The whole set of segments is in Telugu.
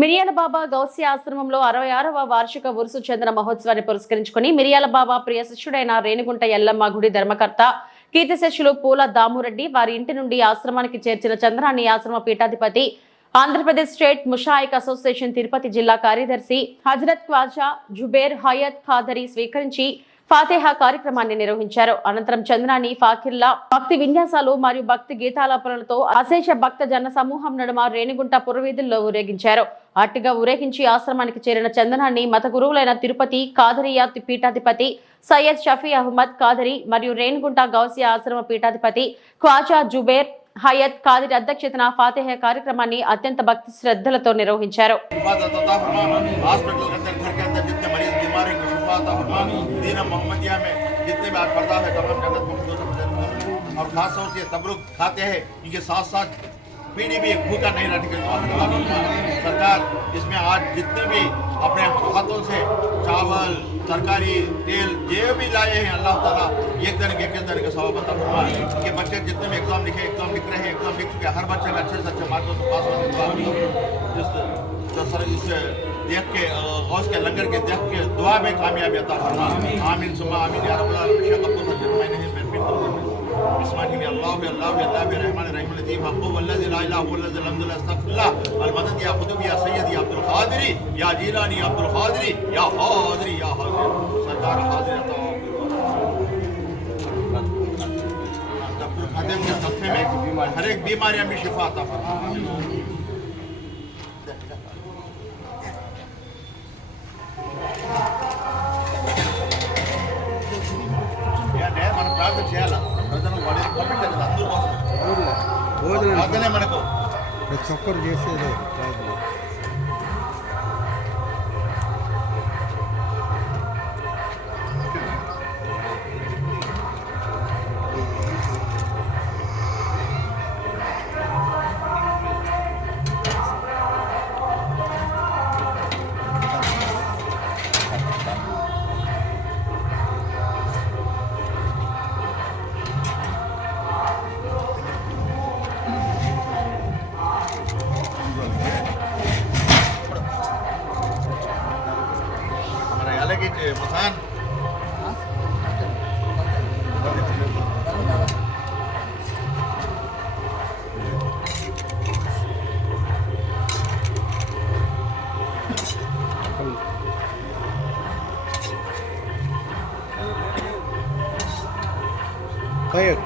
మిరియాల బాబా గౌస్య ఆశ్రమంలో 66వ వార్షిక ఉరుసు చంద్ర మహోత్సవాన్ని పురస్కరించుకుని మిరియాల బాబా ప్రియ శిష్యుడైన రేణిగుంట ఎల్లమ్మ గుడి ధర్మకర్త కీర్తిశేషులు పూల దామురెడ్డి వారి ఇంటి నుండి ఆశ్రమానికి చేర్చిన చంద్రాన్ని ఆశ్రమ పీఠాధిపతి ఆంధ్రప్రదేశ్ స్టేట్ ముషాయిక్ అసోసియేషన్ తిరుపతి జిల్లా కార్యదర్శి హజరత్ ఖ్వాజా జుబేర్ హయత్ ఖాదరి స్వీకరించి ఫాతిహా కార్యక్రమాన్ని నిర్వహించారు. అనంతరం చంద్రాన్ని ఫాకిర్ల భక్తి విన్యాసాలు మరియు భక్తి గీతాలాపనలతో అశేష భక్త జన సమూహం నడుమ రేణిగుంట పురవీధుల్లో ఊరేగించారు. అట్టుగా ఊరేగించి ఆశ్రమానికి చేరిన చందనాన్ని మత గురువులైన తిరుపతి కాదరియా పీఠాధిపతి సయ్యద్ షఫీ అహ్మద్ కాదరి మరియు రేణిగుంట గౌసియా ఆశ్రమ పీఠాధిపతి ఖ్వాజా జుబేర్ హయత్ ఖాదరి అధ్యక్షతన ఫాతిహా కార్యక్రమాన్ని అత్యంత భక్తి శ్రద్ధలతో నిర్వహించారు. और खास तौर से तबरुक खाते हैं, इनके साथ साथ पीढ़ी भी भूखा नहीं रहती सरकार। इसमें आज जितने भी अपने हाथों से चावल तरकारी तेल जो भी लाए हैं अल्लाह ताला एक दिन के सवाब अता फरमाए। इनके बच्चे जितने भी एग्जाम लिखे एग्जाम लिख रहे हैं एग्जाम लिख चुके हर बच्चे अच्छे से अच्छे मार्क्स से पास होने इस देख के गौस के लंगर के देख के दुआ में कामयाबी अता फरमाए। आमीन सुमा आमीन या रब्बल आलमीन। शेख अब्दुल हजीर मैं नहीं बिस्मिल्लाह अल्लाह अल्लाह अल्लाह रहमान रहीम लतीफ हक़्क़ु वल्लज़ी ला इलाहा इल्लल्लाह अलहम्दुलिल्लाह अस्तग़फिरुल्लाह अल मदद या खुतब या सय्यद या अब्दुल क़ादिरी या जीलानी या अब्दुल क़ादिरी या हाज़िरी सरकार हाज़िर अता तब खाते के सफ़े में हर एक बीमारियां में शिफा अता फरमाए। మనం ప్రార్థన చేయాలి ప్రజలు వాళ్ళని పంపించాలి అందరూ కోసం ప్రార్థనే మనకు ప్రతి ఒక్కరు చేసేది ప్రార్థన. Pesan. Baik,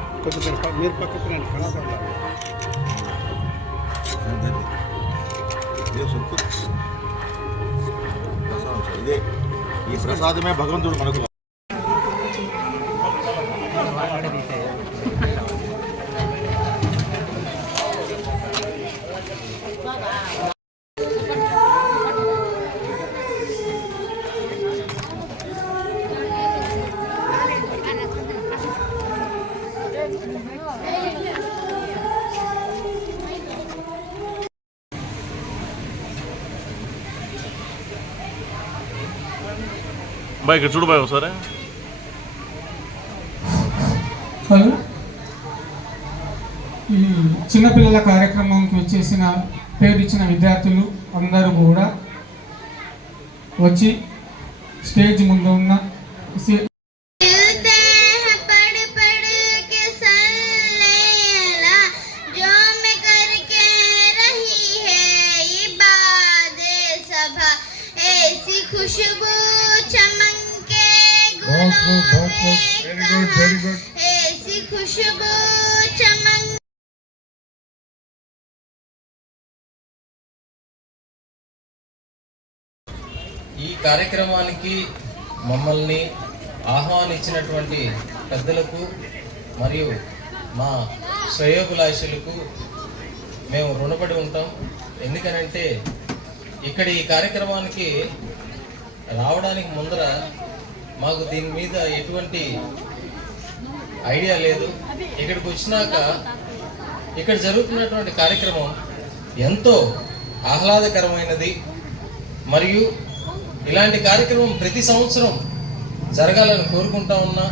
mir pakai peran kenapa lah? Dia semput. Ini ఈ ప్రసాదమే భగవంతుడు మనకు. బాయ్ ఇక్కడ చూడు బాయ్ ఒకసారి. హలో, ఈ చిన్నపిల్లల కార్యక్రమానికి వచ్చేసిన పేరు ఇచ్చిన విద్యార్థులు అందరూ కూడా వచ్చి స్టేజ్ ముందు ఉన్న खुशबू चमके వెరీ గుడ్ ऐसी खुशबू चमक। ఈ కార్యక్రమానికి మమ్మల్ని ఆహ్వానించినటువంటి పెద్దలకు మరియు మా శ్రేయోభిలాషులకు మేము రుణపడి ఉంటాం. ఎందుకనంటే ఇక్కడ ఈ కార్యక్రమానికి రావడానికి ముందర మాకు దీని మీద ఎటువంటి ఐడియా లేదు. ఇక్కడికి వచ్చినాక ఇక్కడ జరుగుతున్నటువంటి కార్యక్రమం ఎంతో ఆహ్లాదకరమైనది మరియు ఇలాంటి కార్యక్రమం ప్రతి సంవత్సరం జరగాలని కోరుకుంటా ఉన్నా.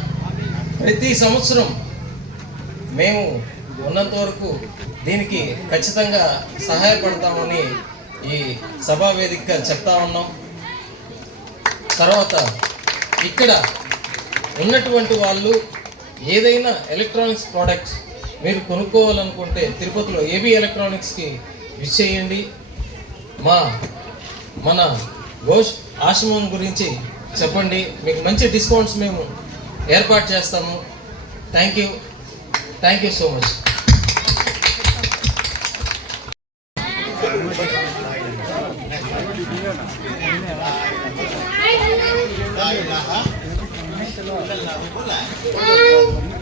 ప్రతి సంవత్సరం మేము ఉన్నంత వరకు దీనికి ఖచ్చితంగా సహాయపడతామని ఈ సభా వేదికగా చెప్తా ఉన్నాం. తర్వాత ఇక్కడ ఉన్నటువంటి వాళ్ళు ఏదైనా ఎలక్ట్రానిక్స్ ప్రోడక్ట్స్ మీరు కొనుక్కోవాలనుకుంటే తిరుపతిలో ఏబీ ఎలక్ట్రానిక్స్కి విచ్చేయండి. మన ఘోష్ ఆశ్రమం గురించి చెప్పండి, మీకు మంచి డిస్కౌంట్స్ మేము ఏర్పాటు చేస్తాము. Thank you so much. لا إله إلا الله